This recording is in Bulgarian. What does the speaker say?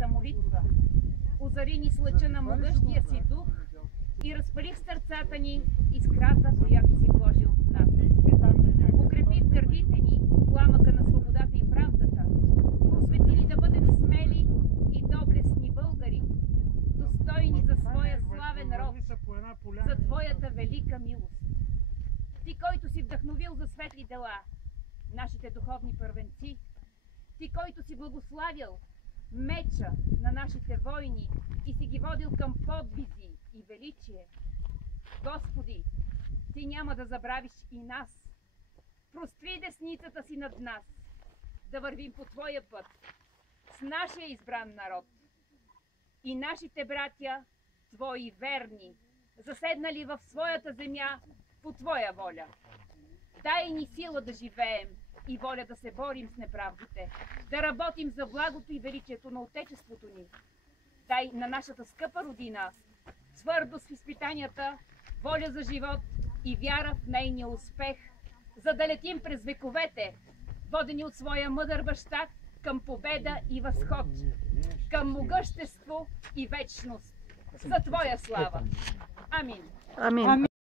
нашата молитва. Озари ни с лъча на могъщия си дух и разпали в сърцата ни искрата, която си вложил в нас. Укрепи в гърдите ни пламъка на свободата и правдата. Просветли ни да бъдем смели и доблестни българи, достойни за своя славен род, за Твоята велика милост. Ти, който си вдъхновил за светли дела нашите духовни първенци, Ти, който си благославил меча на нашите войни и си ги водил към подвизи и величие. Господи, Ти няма да забравиш и нас. Простри десницата си над нас, да вървим по Твоя път с нашия избран народ и нашите братя, Твои верни, заседнали в своята земя по Твоя воля. Дай ни сила да живеем и воля да се борим с неправдите, да работим за благото и величието на Отечеството ни. Дай на нашата скъпа родина твърдост в изпитанията, воля за живот и вяра в нейния успех, за да летим през вековете, водени от своя мъдър баща към победа и възход, към могъщество и вечност. За Твоя слава. Амин. Амин.